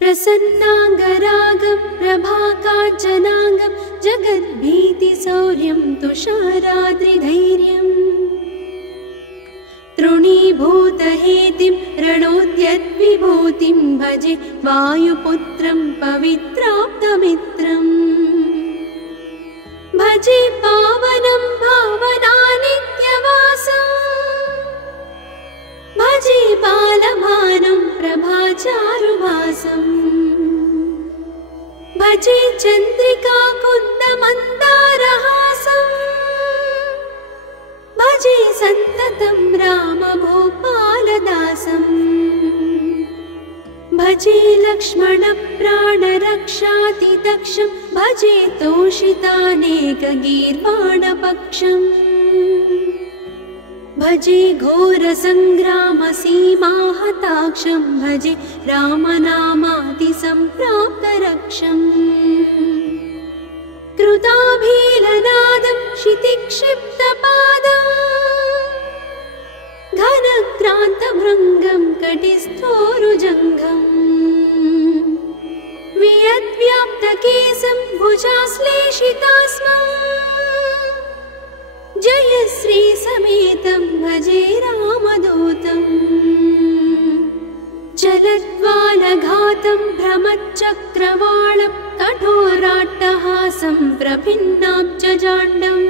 प्रसन्नाङ्गरागं प्रभाकाञ्चनाङ्गं जगद्भीतिशौर्यं तुषाराद्रिधैर्यम् तृणीभूतहेतिं रणोद्यद्विभूतिं भजे वायुपुत्रं पवित्राप्तमित्रम् भजे पावनं भावनानित्यवासम् भजे बालभानं प्रभाचारुभासम् भजे चन्द्रिका कुन्दमन्दारहासम् भजे सन्ततं रामभूपालदासम् भजे लक्ष्मणप्राणरक्षातिदक्षं भजे तोषितानेकगीर्वाणपक्षम् भजे घोरसङ्ग्रामसीमाहताक्षं भजे रामनामातिसम्प्राप्तरक्षम् कृताभीलनादं क्षितिक्षिप्तपादम् घनक्रान्तभृङ्गं कटिस्थोरुजङ्घम् वियद्व्याप्तकेशं भुजाश्लेषितास्मम् जयश्रीसमेतं भजे रामदूतम् चलद्वालघातं भ्रमच्चक्रवालं कठोराट्टहासं प्रभिन्नाब्जजाण्डम्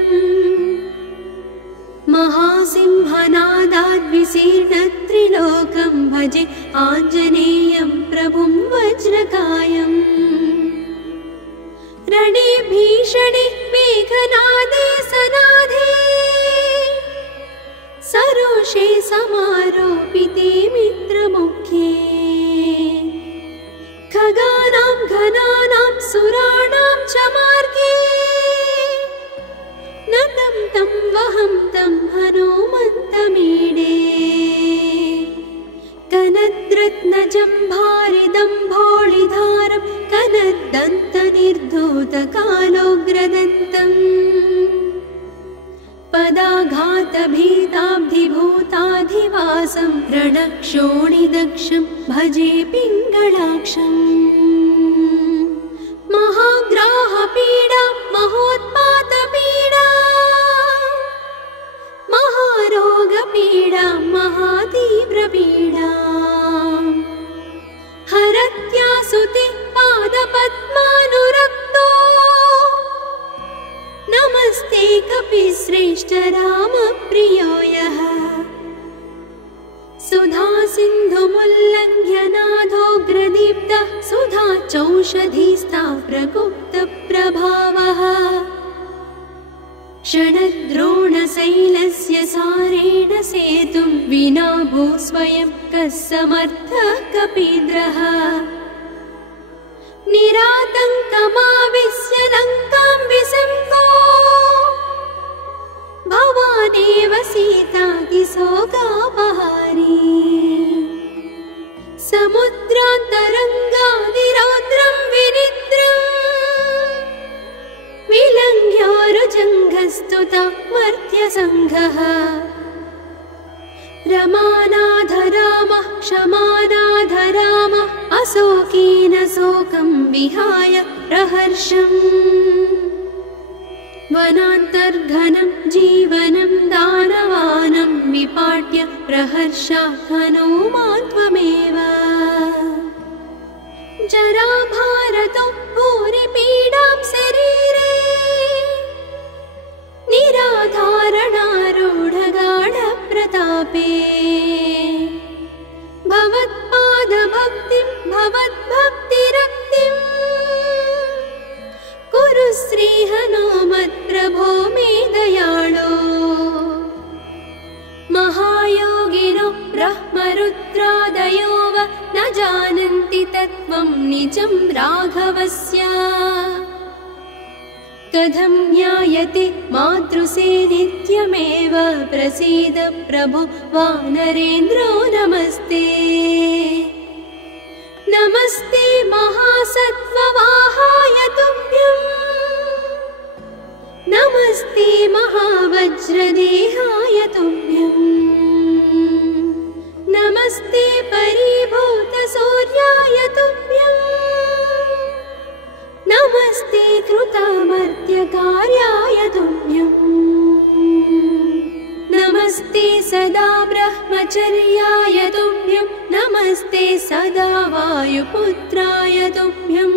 महासिंहनादाद्विशीर्णत्रिलोकं भजे आञ्जनेयं प्रभुं वज्रकायम् रणे भीषणे मेघनादे सनादे सरोषे समारोपिते मित्रमुख्ये खगानां घनानां सुराणां च मार्गे नतं तं वहं तं हनुमन्तमीडे कनद्रत्नजम्भारिदम्भोळिधारं कनद्दन्तनिर्धूतकालोग्रदन्तम् पदाघातभीताब्धिभूताधिवासं रणक्षोणिदक्षं भजे पिङ्गळाक्षम् महाग्राहपीडा महोत्पातपीडा महारोगपीडा महातीव्रपीडा हरत्यासुते पादपद्मानुरक्तो नमस्ते कपिश्रेष्ठ रामप्रियो यः सुधासिन्धुमुल्लङ्घ्य नाथोग्रदीप्तः सुधाचौषधीस्ता प्रगुप्तप्रभावः षडद्रोणशैलस्य सारेण सेतुं विना भूस्वयं कः समर्थः कपीन्द्रः निरातङ्कमाविश्य लङ्कां विसङ्गो भवानेव सीतातिशोकापहारी समुद्रान्तरङ्गादिरौद्रं विनिद्रम् विलङ्घ्योरुजङ्घस्तुता मर्त्यसङ्घः रमानाथ रामः क्षमानाथ रामः अशोकेन शोकं विहाय प्रहर्षम् वनान्तर्घनं जीवनं दानवानं विपाट्य प्रहर्षात् हनुमान् त्वमेव जराभारतो भूरिपीडां शरीरे निराधारणारूढगाढप्रतापे भवत्पादभक्तिं भवद्भक्तिरक्तिं कुरु श्रीहनुमत्प्रभो मे दयाळो महायोगिनो ब्रह्मरुद्रादयो वा न जानन्ति तत्त्वं निजं राघवस्य कथं ज्ञायते मातृसे नित्यमेव प्रसीद प्रभो वानरेन्द्रो नमस्ते नमस्ते महासत्त्ववाहाय तुभ्यं नमस्ते महावज्रदेहाय तुभ्यं नमस्ते परिभूतसूर्याय तुभ्यम् नमस्ते सदा वायुपुत्राय तुभ्यम्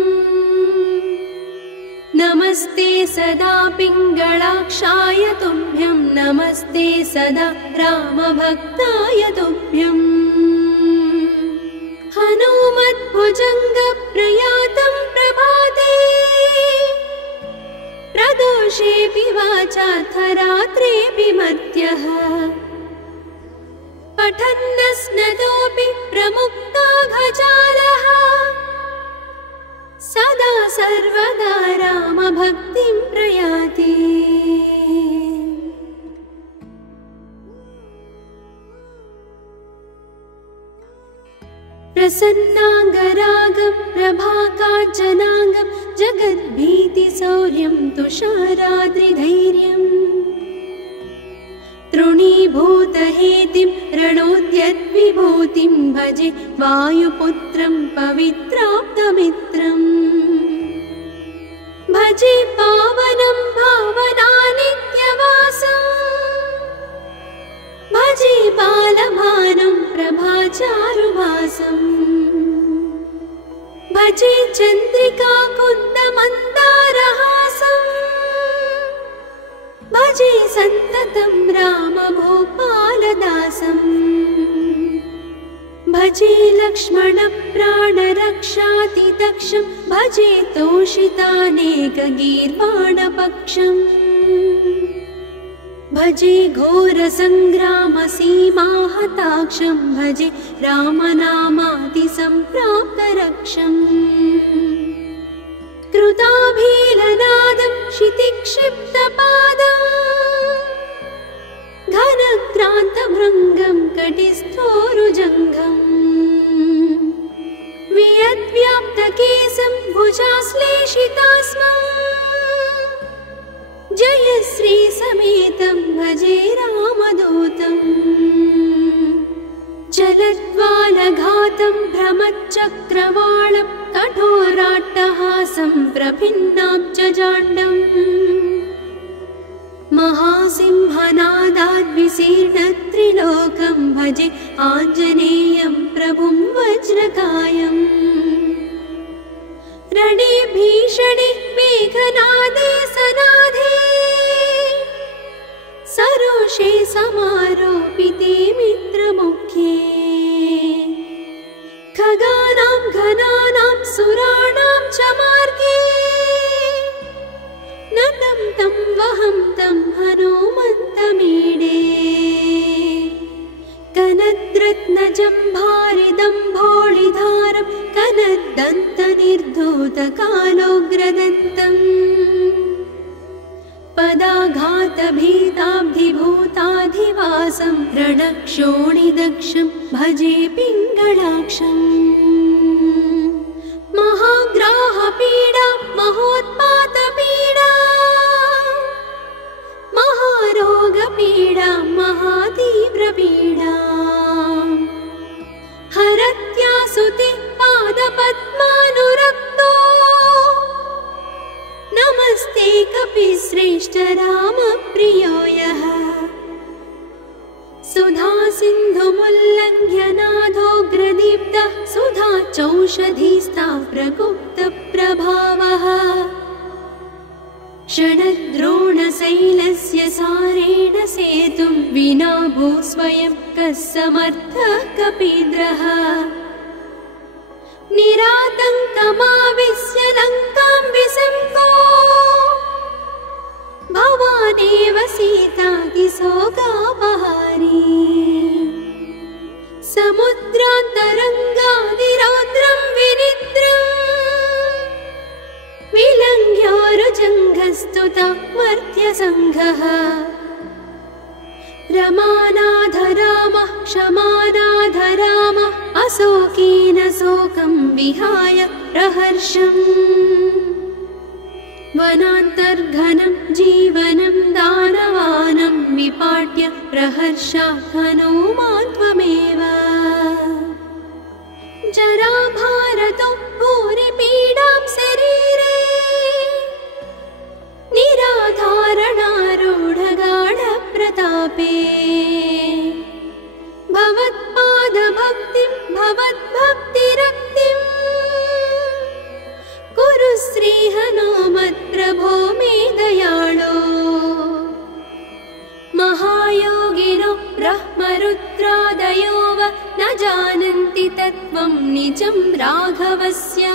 नमस्ते सदा पिङ्गलाक्षाय तुभ्यं नमस्ते सदा रामभक्ताय तुभ्यम् हनुमद्भुजङ्गप्रयातं प्रभाते प्रदोषेऽपि वाचाथ रात्रेऽपि मर्त्यः पठन्नस्नतोऽपि प्रमुक्ताघजालः सदा सर्वदा रामभक्तिं प्रयाति प्रसन्नाङ्गरागं प्रभाकाञ्चनाङ्गं जगद्भीतिशौर्यं तुषाराद्रिधैर्यम् तृणीभूतहेतिं रणोद्यद्विभूतिं भजे वायुपुत्रं पवित्राप्तमित्रम् भजे पावनं भावनानित्यवासम् भजे बालभानुं प्रभाचारुभासम् भजे चन्द्रिका कुन्दमन्दारहासम् भजे सन्ततं रामभूपालदासम् भजे लक्ष्मणप्राणरक्षातिदक्षं भजे तोषितानेकगीर्वाणपक्षम् भजे घोरसङ्ग्रामसीमाहताक्षं भजे रामनामातिसम्प्राप्तरक्षम् कृताभीलनादं क्षितिक्षिप्तपादम् घनक्रान्तभृङ्गं कटिस्थोरुजङ्घम् वियद्व्याप्तकेशं भुजाश्लेषितास्मम् जयश्रीसमेतं भजे रामदूतम् चलद्वालघातं भ्रमच्चक्रवालं कठोराट्टहासं प्रभिन्नाब्जजाण्डम् महासिंहनादाद्विशीर्णत्रिलोकं भजे आञ्जनेयं प्रभुं वज्रकायम् रणे भीषणे मेघनादे सनाधे सरोषे समारोपिते मित्रमुख्ये खगानां घनानां सुराणां च मार्गे नतं तं वहं तं हनुमन्तमीडे कनद्रत्नजम्भारिदम्भोळिधारं कनद्दन्तनिर्धूतकालोग्रदन्तम् पदाघातभीताब्धिभूताधिवासं रणक्षोणिदक्षं भजे पिङ्गलाक्षम् महाग्राहपीडा महोत्पातपीडा महारोगपीडा महातीव्रपीडा हरत्यासुते पादपद्मानुरक्तो नमस्ते कपिश्रेष्ठ रामप्रियो यः सुधासिन्धुमुल्लङ्घ्य नाथोग्रदीप्तः सुधाचौषधीस्ता प्रगुप्तप्रभावः षडद्रोणशैलस्य सारेण सेतुं विना भूस्वयं कः समर्थः कपीन्द्रः निरातङ्कमाविश्य लङ्कां विसङ्को भवानेव सीतातिशोकापहारी समुद्रान्तरङ्गादिरौद्रं विनिद्रम् विलङ्घ्योरुजङ्घस्तुता मर्त्यसङ्घः रमानाथ रामः क्षमानाथ रामः अशोकेन शोकं विहाय प्रहर्षम् वनान्तर्घनं जीवनं दानवानं विपाट्य प्रहर्षात् हनुमान् त्वमेव जराभारतो भूरिपीडां शरीरे निराधारणारूढगाढप्रतापे भवत्पादभक्तिं भवद्भक्तिं निजं राघवस्य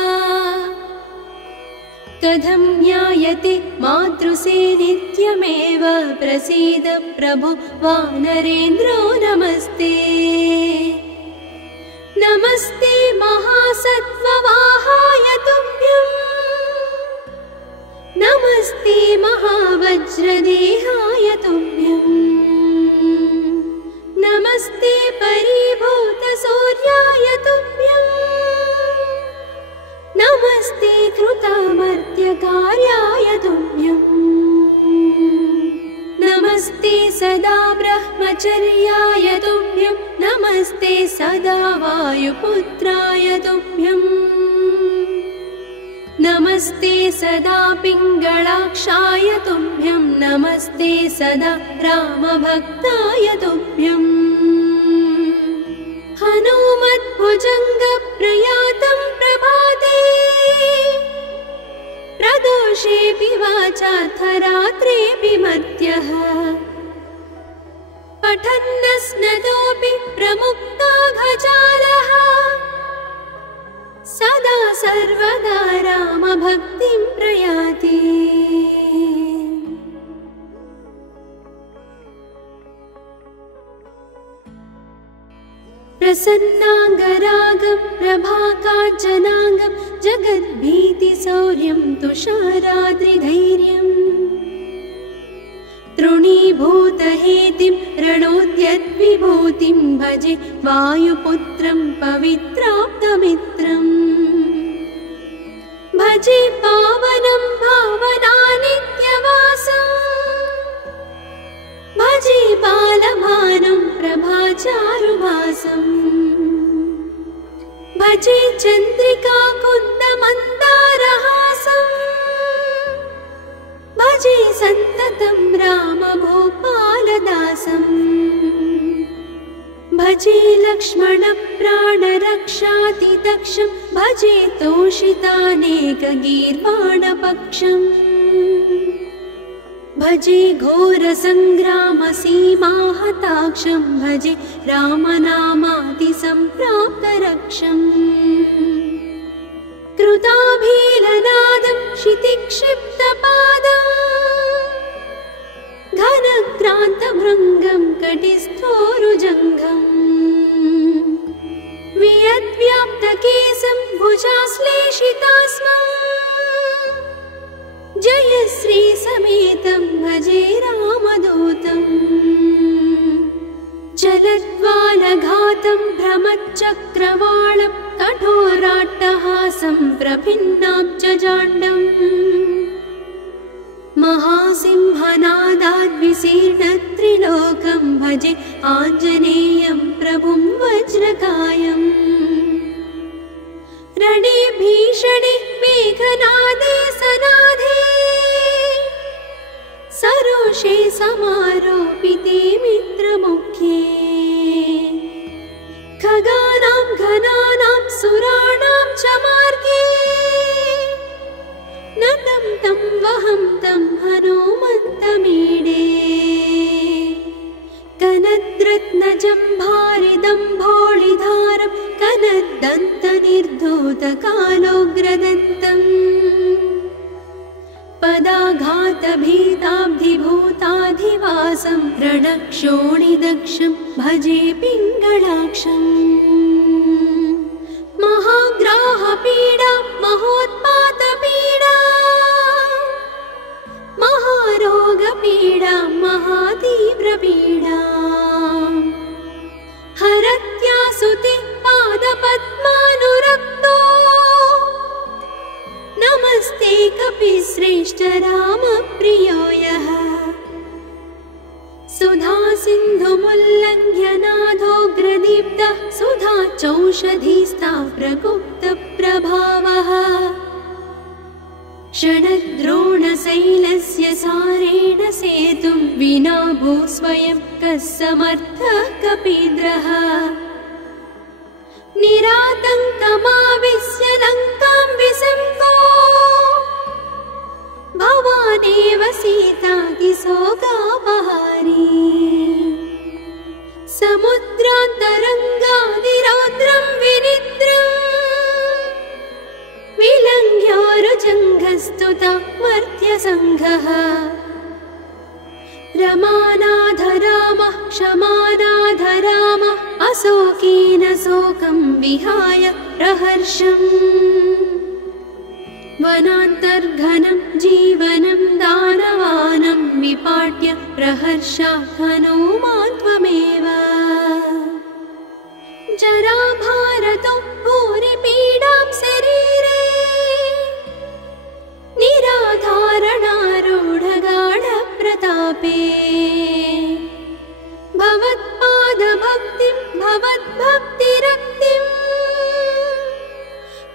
कथं ज्ञायते मातृसे नित्यमेव प्रसीद प्रभो वानरेन्द्रो नमस्ते नमस्ते महासत्त्ववाहाय तुभ्यं नमस्ते महावज्रदेहाय तुभ्यं नमस्ते परिभूतसूर्याय तुभ्यं नमस्ते कृतामर्त्यकार्याय तुभ्यं नमस्ते सदा ब्रह्मचर्याय तुभ्यं नमस्ते सदा वायुपुत्राय तुभ्यं नमस्ते सदा पिङ्गळाक्षाय तुभ्यं नमस्ते सदा रामभक्ताय तुभ्यं हनुमद्भुजङ्गप्रयातं प्रभाते प्रदोषेऽपि वाचार्थरात्रेऽपि मर्त्यः पठन्नस्नतोऽपि प्रमुक्ताघजालः सदा सर्वदा रामभक्तिं प्रयाति प्रसन्नाङ्गरागं प्रभाकाञ्चनाङ्गं जगद्भीतिशौर्यं तुषाराद्रिधैर्यम् तृणीभूतहेतिं रणोद्यद्विभूतिं भजे वायुपुत्रं पवित्राप्तमित्रम् भजे पावनं भावनानित्यवासम् भजे बालभानुं प्रभाचारुभासम् भजे चन्द्रिका कुन्दमन्दारहासम् भजे सन्ततं रामभूपालदासम् भजे लक्ष्मणप्राणरक्षातिदक्षं भजे तोषितानेकगीर्वाणपक्षम् भजे घोरसङ्ग्रामसीमाहताक्षं भजे रामनामातिसम्प्राप्तरक्षम् कृताभीलनादं क्षितिक्षिप्तपादम् घनक्रान्तभृङ्गं कटिस्थोरुजङ्घम् वियद्व्याप्तकेशं भुजाश्लेषितास्मम् जयश्रीसमेतं भजे रामदूतम् चलद्वालघातं भ्रमच्चक्रवालं कठोराट्टहासं प्रभिन्नाब्जजाण्डम् महासिंहनादाद्विशीर्णत्रिलोकं भजे आञ्जनेयं प्रभुं वज्रकायम् रणे भीषणे मेघनादे सनादे सरोषे समारोपिते मित्रमुख्ये खगानां घनानां सुराणां च मार्गे नतं तं वहं तं हनुमन्तमीडे कनद्रत्नजम्भारिदम्भोळिधारं कनद्दन्तनिर्धूतकालोग्रदन्तम् पदाघातभीताब्धिभूताधिवासं रणक्षोणिदक्षं भजे पिङ्गळाक्षम् महाग्राहपीडा महोत्पातपीडा महारोगपीडा महातीव्रपीडा हरत्यासुते पादपद्मानुरक्तो नमस्ते कपिश्रेष्ठ रामप्रियो यः सुधा सिन्धुमुल्लङ्घ्य नाथोग्रदीप्तः सुधा चौषधीस्ता प्रगुप्तप्रभावः षडद्रोणशैलस्य सारेण सेतुं विना भूस्वयं कः समर्थः कपीन्द्रः निरातङ्कमाविश्य लङ्कां विसम्पो भवानेव सीतातिशोकापहारी समुद्रान्तरङ्गादिरौद्रं विनिद्रम् प्रस्तुता मर्त्यसङ्घः रमानाथ रामः क्षमानाथ रामः अशोकेन शोकं विहाय प्रहर्षम् वनान्तर्घनं जीवनं दानवानं विपाट्य प्रहर्षात् हनूमान् त्वमेव जराभारतो भूरिपीडां शरीरे निराधारणारूढगाढप्रतापे भवत्पादभक्तिं भवद्भक्तिरक्तिं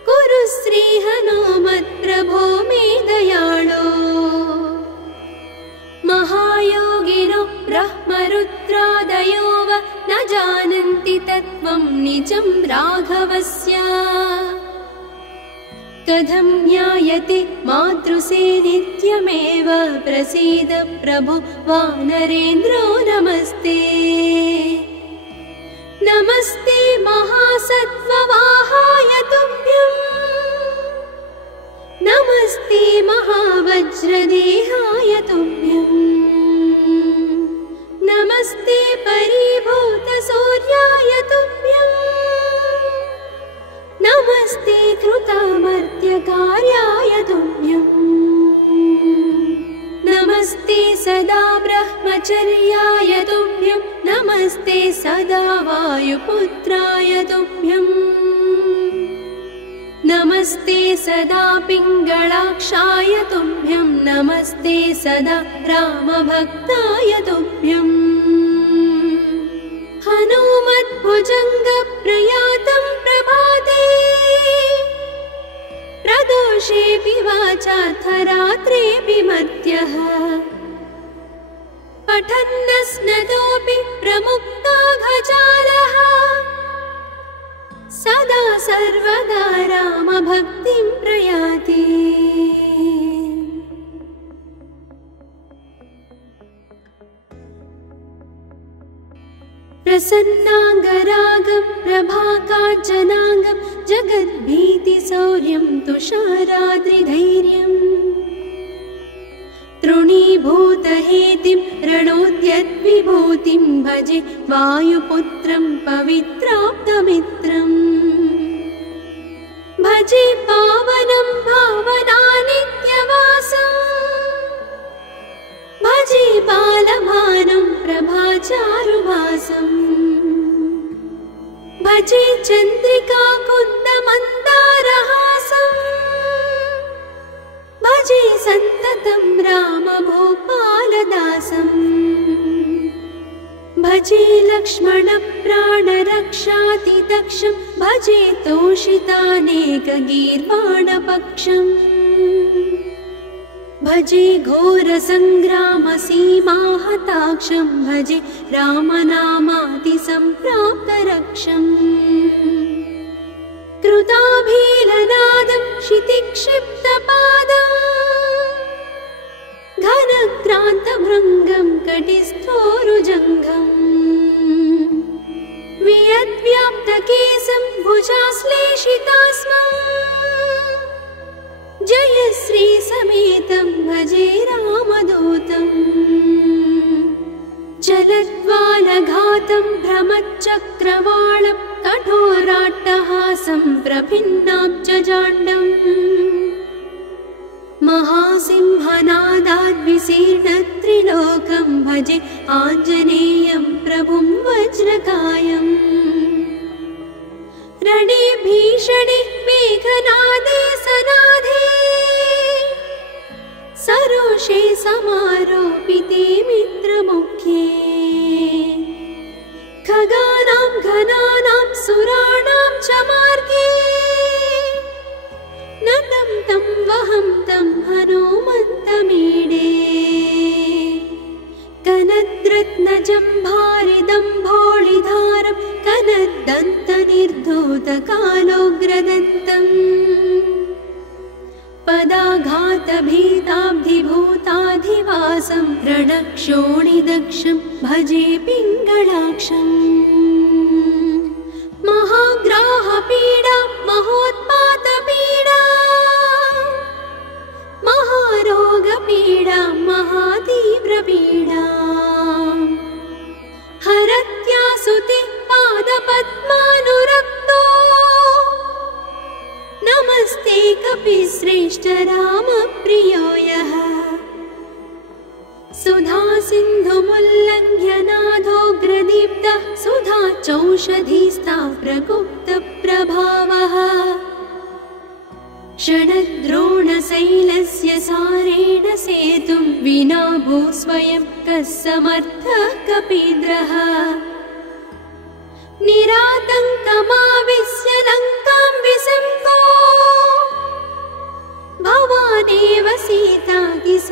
कुरु श्रीहनुमत्प्रभो मे दयाळो महायोगिनो ब्रह्मरुद्रादयो वा न जानन्ति तत्त्वं निजं राघवस्य कथं ज्ञायते मातृसे नित्यमेव प्रसीद प्रभो वानरेन्द्रो नमस्ते नमस्ते महासत्त्ववाहाय तुभ्यं नमस्ते महावज्रदेहाय तुभ्यं नमस्ते परिभूतसूर्याय तुभ्यं नमस्ते कृतामर्त्यकार्याय तुभ्यं नमस्ते सदा ब्रह्मचर्याय तुभ्यं नमस्ते सदा वायुपुत्राय तुभ्यं नमस्ते सदा पिङ्गळाक्षाय तुभ्यं नमस्ते सदा रामभक्ताय तुभ्यं हनुमद्भुजङ्गप्रयातं प्रभाते प्रदोषेऽपि वाचाथ रात्रेऽपि मर्त्यः पठन्नस्नतोऽपि प्रमुक्ताघजालः सदा सर्वदा रामभक्तिं प्रयाति प्रसन्नाङ्गरागं प्रभाकाञ्चनाङ्गं जगद्भीतिशौर्यं तुषाराद्रिधैर्यम् तृणीभूतहेतिं रणोद्यद्विभूतिं भजे वायुपुत्रं पवित्राप्तमित्रम् भजे पावनं भावनानित्यवासम् भजे बालभानं प्रभाचारुभासम् भजे चन्द्रिका कुन्दमन्दारहासम् भजे सन्ततं रामभूपालदासम् भजे लक्ष्मणप्राणरक्षातिदक्षं भजे तोषितानेकगीर्वाणपक्षम् भजे घोरसङ्ग्रामसीमाहताक्षं भजे रामनामातिसम्प्राप्तरक्षम् कृताभीलनादं क्षितिक्षिप्तपादम् घनक्रान्तभृङ्गं कटिस्थोरुजङ्घम् वियद्व्याप्तकेशं भुजाश्लेषितास्मम् जय श्रीसमेतं भजे रामदूतम् चलद्वालघातं भ्रमच्चक्रवालं कठोराट्टहासं प्रभिन्नाब्जजाण्डम् महासिंहनादाद्विशीर्णत्रिलोकं भजे आञ्जनेयं प्रभुं वज्रकायम् रणे भीषणे मेघनादे सनादे सरोषे समारोपिते मित्रमुख्ये खगानां घनानां सुराणां च मार्गे नतं तं वहं तं हनुमन्तमीडे कनद्रत्नजम्भारिदम्भोळिधारं कनद्दन्तनिर्धूतकालोग्रदन्तम् पदाघातभीताब्धिभूताधिवासं रणक्षोणिदक्षं भजे पिङ्गळाक्षम् महाग्राहपीडा महोत्पातपीडा सर्वेऽपि श्रेष्ठ रामप्रियो यः सुधा सिन्धुमुल्लङ्घ्य नादोग्रदीप्तः सुधा चौषधीस्ता प्रगुप्तप्रभावः षडद्रोणशैलस्य सारेण सेतुं विना भू स्वयं कः समर्थः कपीन्द्रः निरातङ्कमाविश्य लङ्कां विसम्पो भवानेव सीतातिशोकापहारी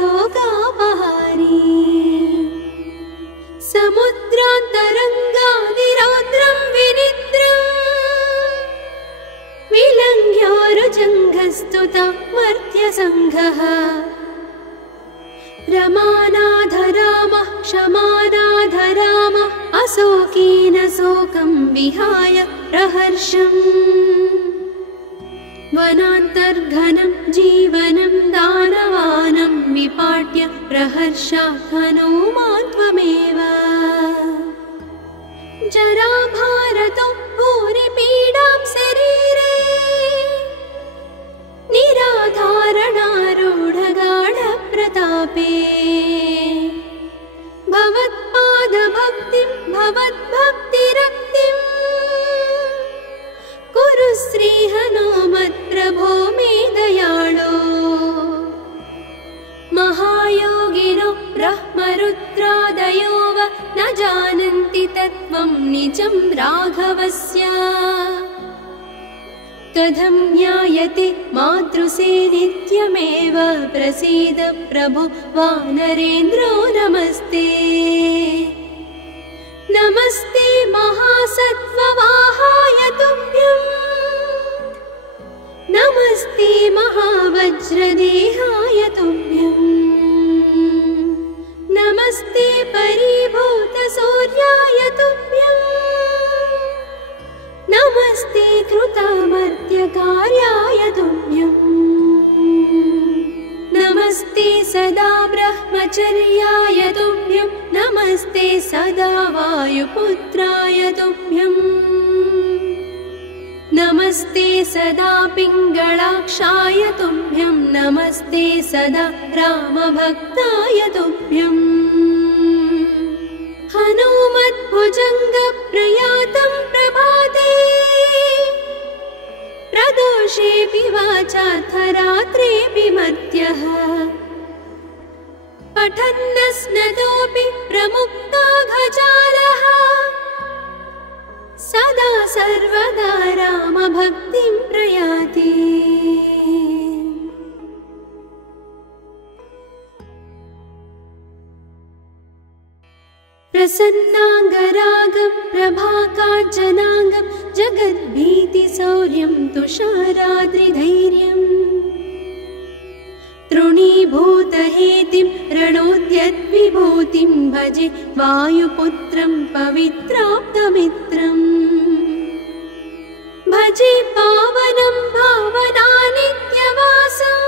समुद्रान्तरङ्गादिरौद्रं विनिद्रम् विलङ्घ्योरुजङ्घस्तुता मर्त्यसङ्घः रमानाथ रामः क्षमानाथ रामः अशोकेन शोकं विहाय प्रहर्षम् वनान्तर्घनं जीवनं दानवानं विपाट्य प्रहर्षात् हनूमान् त्वमेव जराभारतो भूरिपीडां शरीरे निराधारणारूढगाढप्रतापे भवत्पादभक्तिं भवद्भक्तिरक्तिं कुरु श्रीहनुमत्प्रभो मे दयाळो महायोगिनो ब्रह्मरुद्रादयो वा न जानन्ति तत्त्वं निजं राघवस्य कथं ज्ञायते मातृसेनित्यमेव प्रसीद प्रभो वानरेन्द्रो नमस्ते नमस्ते महासत्त्ववाहाय तुभ्यं नमस्ते महावज्रदेहाय तुभ्यं नमस्ते परिभूतसूर्याय तुभ्यं नमस्ते कृतामर्त्यकार्याय तुभ्यं नमस्ते सदा ब्रह्मचर्याय तुभ्यं नमस्ते सदा वायुपुत्राय तुभ्यं नमस्ते सदा पिङ्गळाक्षाय तुभ्यं नमस्ते सदा रामभक्ताय तुभ्यं हनुमद्भुजङ्गप्रयातं प्रभाते प्रदोषेऽपि वाचार्थरात्रेऽपि मर्त्यः पठन्नस्नतोऽपि प्रमुक्ताघजालः सदा सर्वदा रामभक्तिं प्रयाति प्रसन्नाङ्गरागं प्रभाकाञ्चनाङ्गं जगद्भीतिशौर्यं तुषाराद्रिधैर्यम् तृणीभूतहेतिं रणोद्यद्विभूतिं भजे वायुपुत्रं पवित्राप्तमित्रम् भजे पावनं भावनानित्यवासम्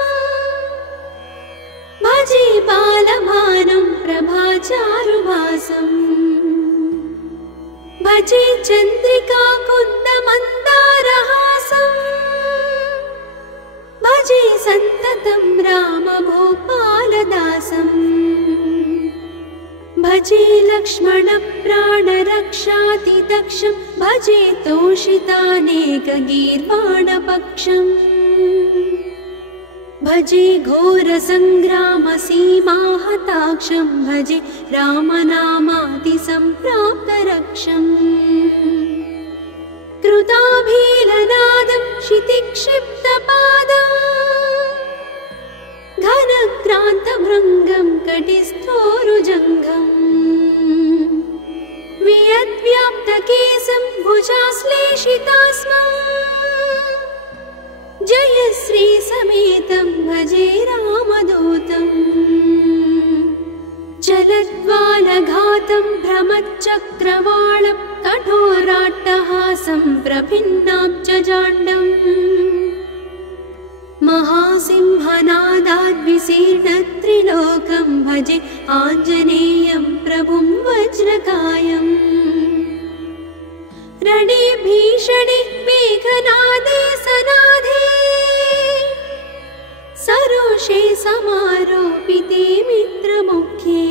भजे बालभानुं प्रभाचारुभासम् भजे चन्द्रिका कुन्दमन्दारहासम् भजे सन्ततं रामभूपालदासम् भजे लक्ष्मणप्राणरक्षातिदक्षं भजे तोषितानेकगीर्वाणपक्षम् भजे घोरसङ्ग्रामसीमाहताक्षं भजे रामनामातिसम्प्राप्तरक्षम् कृताभीलनादं क्षितिक्षिप्तपादम् घनक्रान्तभृङ्गं कटिस्थोरुजङ्घम् वियद्व्याप्तकेशं भुजाश्लेषितास्मम् जयश्री समेतं भजे रामदूतम् चलद्वालघातं भ्रमच्चक्रवालं कठोराट्टहासं प्रभिन्नाब्जजाण्डम् महासिंहनादाद्विशीर्णत्रिलोकं भजे आञ्जनेयं प्रभुं वज्रकायम् रणे भीषणे मेघनादे सनादे पाशे समारोपिते मित्रमुख्ये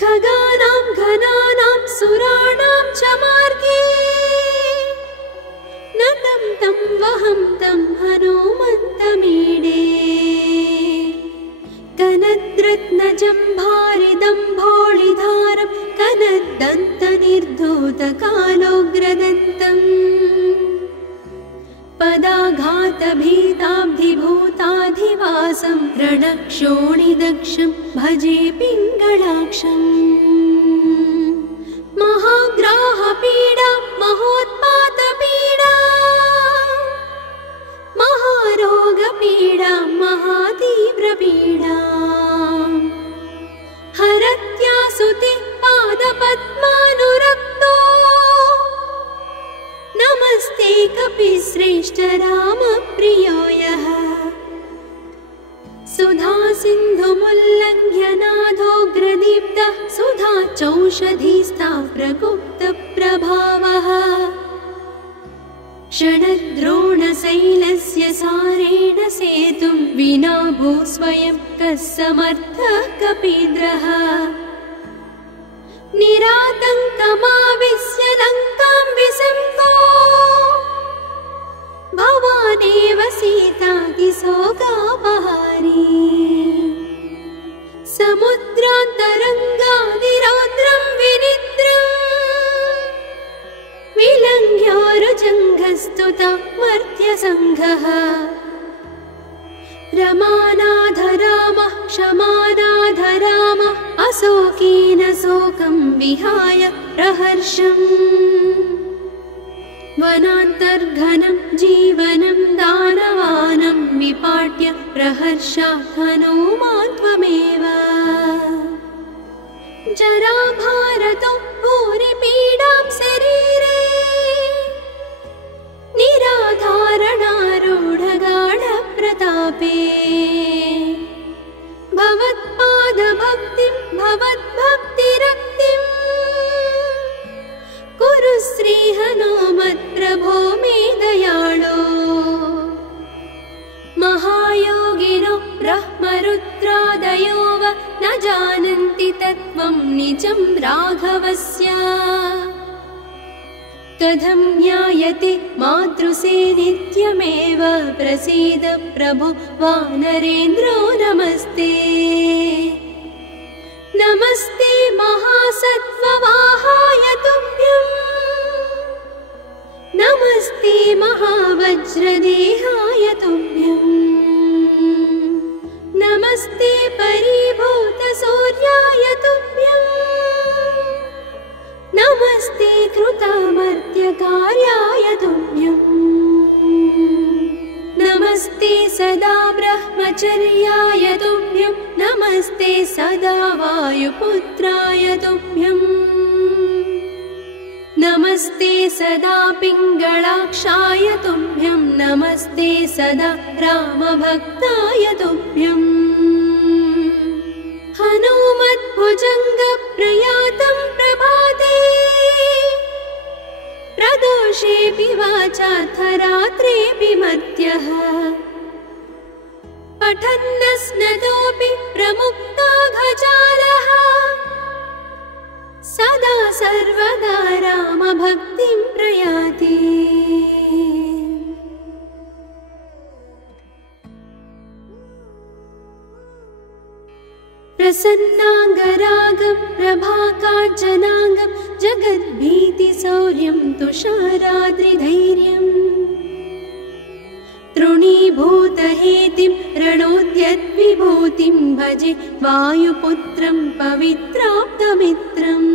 खगानां घनानां सुराणां च मार्गे नतं तं वहं तं हनुमन्तमीडे कनद्रत्नजम्भारिदम्भोळिधारं कनद्दन्तनिर्धूतकालोग्रदन्तम् पदाघातभीताब्धिभूताधिवासं रणक्षोणिदक्षं भजे पिङ्गळाक्षम् महाग्राहपीडा महोत्पातपीडा महारोगपीडा महातीव्रपीडा हरत्यासुते पादपद्मानुरक्तो नमस्ते कपिश्रेष्ठ रामप्रियो यः सुधा सिन्धुमुल्लङ्घ्य नाथोग्रदीप्तः सुधा चौषधीस्था प्रगुप्तप्रभावः षडद्रोणशैलस्य सारेण सेतुं विना भूस्वयं कः समर्थः कपीन्द्रः निरातङ्कमाविश्य लङ्कां विसङ्गो भवानेव सीतातिशोकापहारी समुद्रान्तरङ्गादिरौद्रं विनिद्रम् विलङ्घ्योरुजङ्घस्तुता मर्त्यसङ्घः रमानाधरामः क्षमानाधरामः अशोकेन शोकं विहाय प्रहर्षम् वनान्तर्घनं जीवनं दानवानं विपाट्य प्रहर्षात् हनुमान् त्वमेव जराभारतो भूरिपीडां शरीरे निराधारणारूढगाढप्रतापे भवत्पादभक्तिं भवद्भक्तिरक्तिं कुरु श्रीहनुमत्प्रभो मे दयाळो महायोगिनो ब्रह्मरुद्रादयो वा न जानन्ति तत्त्वं निजं राघवस्य कथं ज्ञायते मातृसे नित्यमेव प्रसीद प्रभो वानरेन्द्रो नमस्ते नमस्ते महासत्त्ववाहाय तुभ्यं नमस्ते महावज्रदेहाय तुभ्यं नमस्ते परिभूतसूर्याय तुभ्यं नमस्ते कृतामर्त्यकार्याय तुभ्यं नमस्ते सदा ब्रह्मचर्याय तुभ्यं नमस्ते सदा वायुपुत्राय तुभ्यं नमस्ते सदा पिङ्गळाक्षाय तुभ्यं नमस्ते सदा रामभक्ताय तुभ्यं हनुमद्भुजङ्गप्रयातं प्रभाते प्रदोषेऽपि वाचार्थरात्रेऽपि मर्त्यः पठन्नस्नतोऽपि प्रमुक्ताघजालः सदा सर्वदा रामभक्तिं प्रयाति प्रसन्नाङ्गरागं प्रभाकाञ्चनाङ्गं जगद्भीतिशौर्यं तुषाराद्रिधैर्यम् तृणीभूतहेतिं रणोद्यद्विभूतिं भजे वायुपुत्रं पवित्राप्तमित्रम्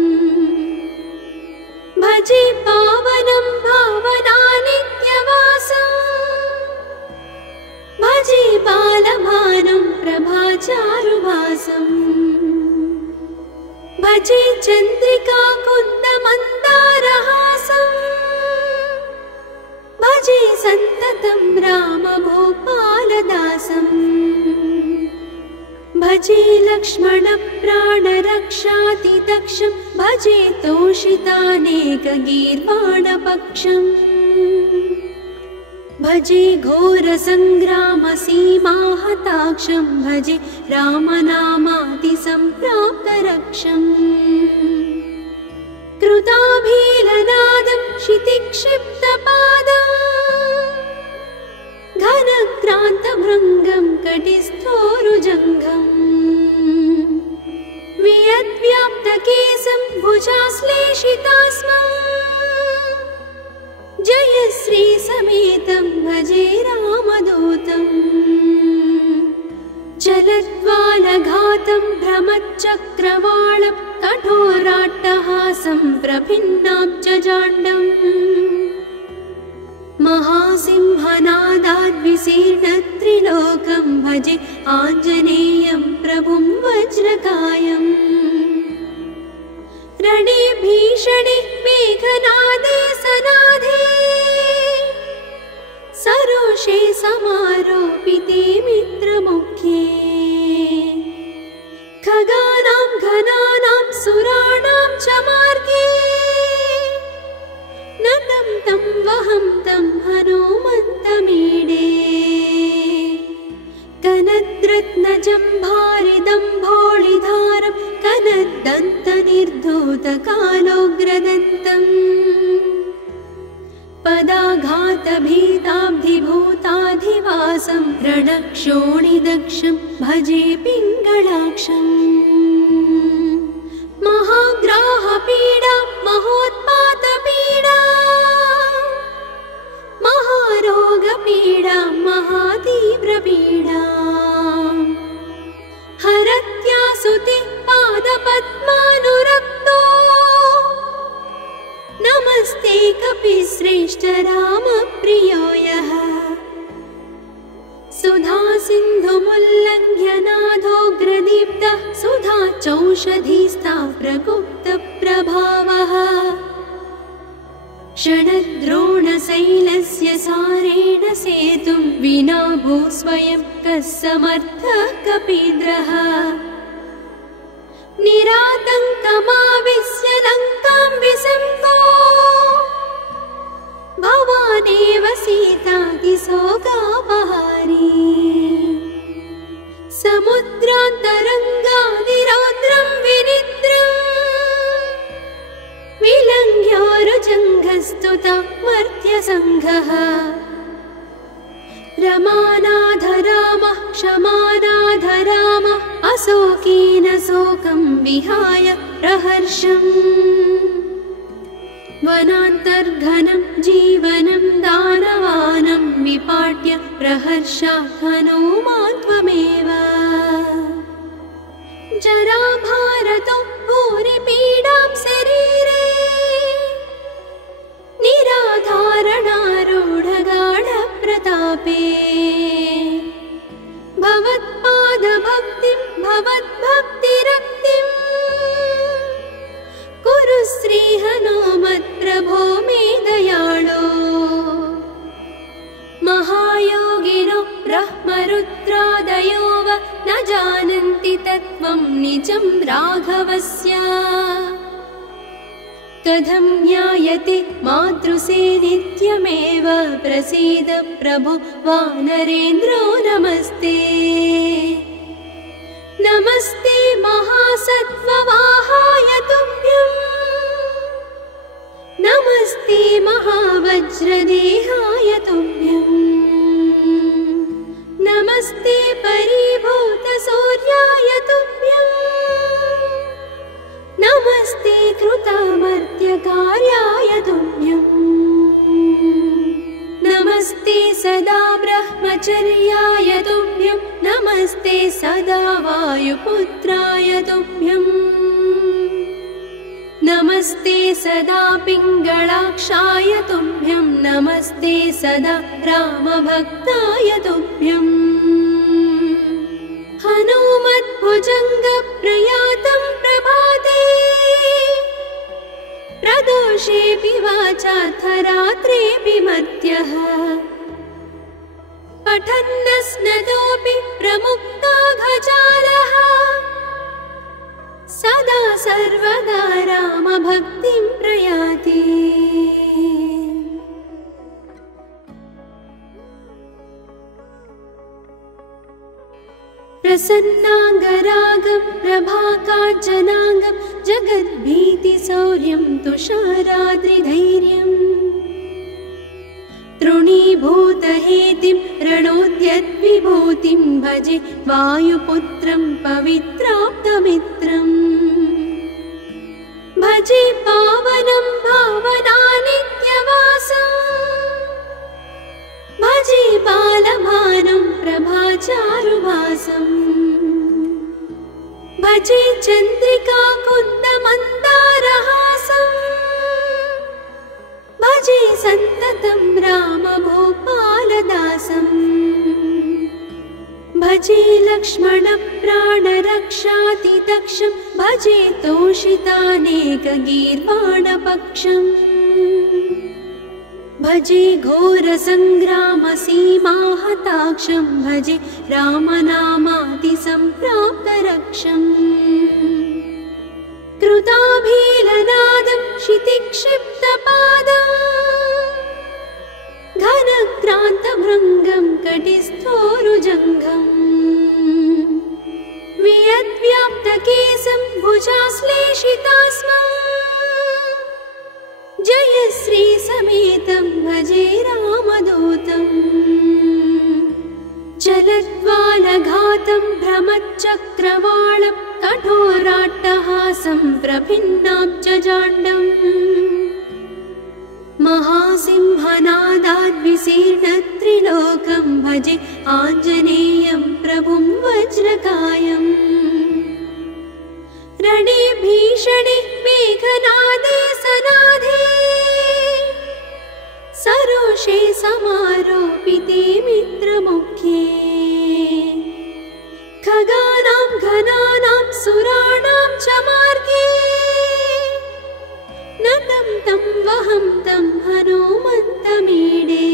भजे पावनं भावनानित्यवासम् भजे बालभानुं प्रभाचारुभासम् भजे चन्द्रिका कुन्दमन्दारहासम् भजे सन्ततं रामभूपालदासम् भजे लक्ष्मणप्राणरक्षातिदक्षं भजे तोषितानेकगीर्वाणपक्षम् भजे घोरसङ्ग्रामसीमाहताक्षं भजे रामनामातिसम्प्राप्तरक्षम् कृताभीलनादं क्षितिक्षिप्तपादम् घनक्रान्तभृङ्गं कटिस्थोरुजङ्घम् वियद्व्याप्तकेशं भुजाश्लेषितास्मम् जयश्रीसमेतं भजे रामदूतम् चलद्वालघातं भ्रमच्चक्रवालं कठोराट्टहासं प्रभिन्नाब्जजाण्डम् महासिंहनादाद्विशीर्णत्रिलोकं भजे आञ्जनेयं प्रभुं वज्रकायम् रणे भीषणे मेघनादे सनादे सरोषे समारोपिते मित्रमुख्ये खगानां घनानां सुराणां च मार्गे नतं तं वहं तं हनुमन्तमीडे कनद्रत्नजम्भारिदम्भोळिधारं कनद्दन्तनिर्धूतकालोग्रदन्तम् पदाघातभीताब्धिभूताधिवासं रणक्षोणिदक्षं भजे पिङ्गळाक्षम् महाग्राहपीडा महोत्पातपीडा महारोगपीडा महातीव्रपीडा हरत्यासुते पादपद्मानुरक्तो नमस्ते कपिश्रेष्ठ रामप्रियो यः सुधासिन्धुमुल्लङ्घ्य नाथोग्रदीप्तः सुधाचौषधीस्ता प्रगुप्तप्रभावः षडद्रोणशैलस्य सारेण सेतुं विना भूस्वयं कः समर्थः कपीन्द्रः निरातङ्कमाविश्य लङ्कां विसङ्गो भवानेव सीतातिशोकापहारी समुद्रान्तरङ्गादिरौद्रं विनिद्रम् विलङ्घ्योरुजङ्घस्तुता मर्त्यसङ्घः रमानाथ रामः क्षमानाथ रामः अशोकेन शोकं विहाय प्रहर्षम् वनान्तर्घनं जीवनं दानवानं विपाट्य प्रहर्षात् हनुमान् त्वमेव जराभारतो भूरिपीडां शरीरे निराधारणारूढगाढप्रतापे भवत्पादभक्तिं भवद्भक्तिरक्तिं कुरु श्रीहनुमत्प्रभो मे दयाळो महायोगिनो ब्रह्मरुद्रादयो वा न जानन्ति तत्त्वं निजं राघवस्य कथं ज्ञायते मातृसे नित्यमेव प्रसीद प्रभो वानरेन्द्रो नमस्ते नमस्ते महासत्त्ववाहाय तुभ्यं नमस्ते महावज्रदेहाय तुभ्यं नमस्ते परिभूतसूर्याय तुभ्यं नमस्ते कृतामर्त्यकार्याय तुभ्यं नमस्ते सदा ब्रह्मचर्याय तुभ्यं नमस्ते सदा वायुपुत्राय तुभ्यं नमस्ते सदा पिङ्गळाक्षाय तुभ्यं नमस्ते सदा रामभक्ताय तुभ्यं हनुमद्भुजङ्गप्रयातं प्रभाते प्रदोषेऽपि वाचाथ रात्रेऽपि मर्त्यः पठन्नस्नतोऽपि प्रमुक्ताघजालः सदा सर्वदा रामभक्तिं प्रयाति प्रसन्नाङ्गरागं प्रभाकाञ्चनाङ्गं जगद्भीतिशौर्यं तुषाराद्रिधैर्यम् तृणीभूतहेतिं रणोद्यद्विभूतिं भजे वायुपुत्रं पवित्राप्तमित्रम् भजे पावनं भावनानित्यवासम् भजे बालभानुं प्रभाचारुभासम् भजे चन्द्रिका कुन्दमन्दारहासम् भजे सन्ततं रामभूपालदासम् भजे लक्ष्मणप्राणरक्षातिदक्षं भजे तोषितानेकगीर्वाणपक्षम् भजे घोरसङ्ग्रामसीमाहताक्षं भजे रामनामातिसम्प्राप्तरक्षम् कृताभीलनादं क्षितिक्षिप्तपादम् घनक्रान्तभृङ्गं कटिस्थोरुजङ्घम् वियद्व्याप्तकेशं भुजाश्लेषितास्मं जयश्रीसमेतं भजे रामदूतम् चलद्वालघातं भ्रमच्चक्रवालं कठोराट्टहासं प्रभिन्नाब्जजाण्डम् महासिंहनादाद्विशीर्णत्रिलोकं भजे आञ्जनेयं प्रभुं वज्रकायम् रणे भीषणे मेघनादे सनाधे सरोषे समारोपिते मित्रमुख्ये खगानां घनानां सुराणां च मार्गे नतं तं वहं तं हनुमन्तमीडे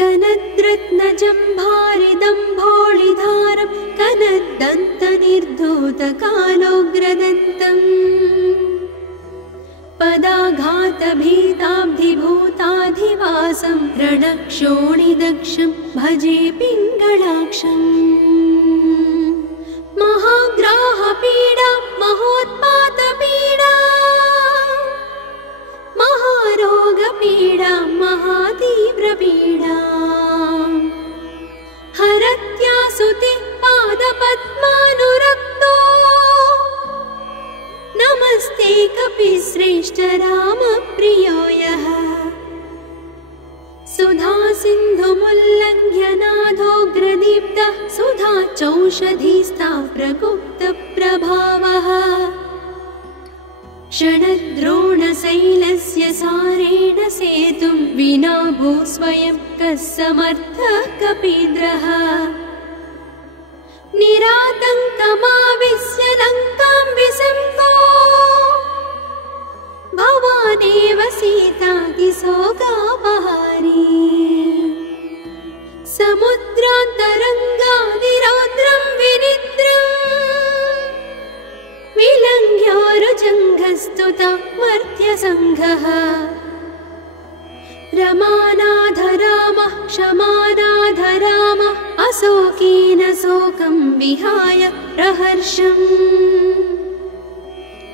कनद्रत्नजम्भारिदम्भोळिधारं कनद्दन्तनिर्धूतकालोग्रदन्तम् पदाघातभीताब्धिभूताधिवासं रणक्षोणिदक्षं भजे पिङ्गळाक्षम् महाग्राहपीडा महोत्पातपीडा महारोगपीडा महातीव्रपीडा हरत्यासुते पादपद्मानुरक्तो नमस्ते कपिश्रेष्ठ रामप्रियो यः सुधा सिन्धुमुल्लङ्घ्य नाथोग्रदीप्तः सुधा चौषधीस्ता प्रगुप्तप्रभावः षडद्रोणशैलस्य सारेण सेतुं विना भूस्वयं कः समर्थः कपीन्द्रः निरातङ्कमाविश्य लङ्कां विसम्पो भवानेव सीतातिशोकापहारी समुद्रान्तरङ्गादिरौद्रं विनिद्रम् विलङ्घ्योरुजङ्घस्तुता मर्त्यसङ्घः रमानाधरामः क्षमानाधरामः अशोकेन शोकं विहाय प्रहर्षम्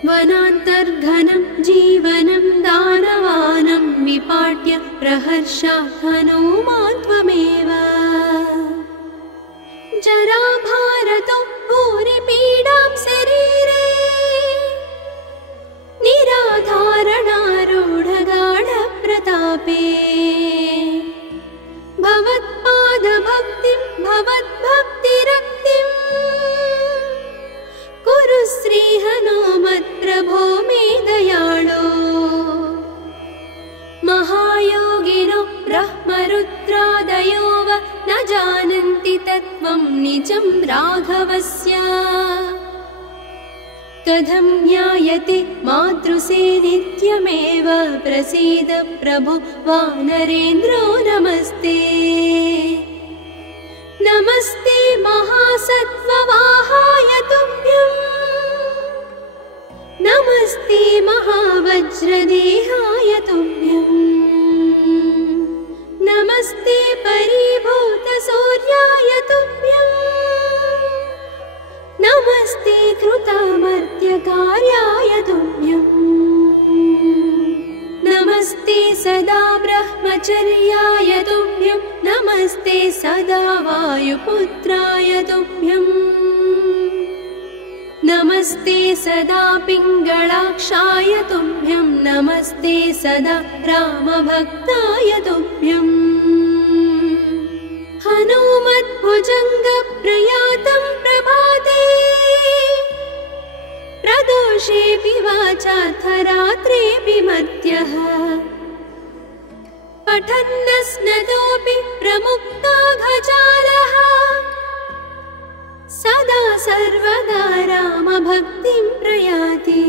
वनान्तर्घनं जीवनं दानवानं विपाट्य प्रहर्षात् हनूमान् त्वमेव जराभारतो भूरिपीडां शरीरे निराधारणारूढगाढप्रतापे भवत्पादभक्तिं भवद्भक्तिरक्तिं कुरु श्रीहनुमत्प्रभो मे दयाळो महायोगिनो ब्रह्मरुद्रादयो वा न जानन्ति तत्त्वं निजं राघवस्य कथं ज्ञायते मातृसे नित्यमेव प्रसीद प्रभो वानरेन्द्रो नमस्ते नमस्ते महासत्त्ववाहाय तुभ्यं नमस्ते महावज्रदेहाय तुभ्यं नमस्ते परिभूतसूर्याय तुभ्यम् सदा वायुपुत्राय तुभ्यम् नमस्ते सदा पिङ्गलाक्षाय तुभ्यं नमस्ते सदा रामभक्ताय तुभ्यम् हनुमद्भुजङ्गप्रयातं प्रभाते प्रदोषेऽपि वाचाथ रात्रेऽपि मर्त्यः पठन्नस्नतोऽपि प्रमुक्ताघजालः सदा सर्वदा रामभक्तिं प्रयाति।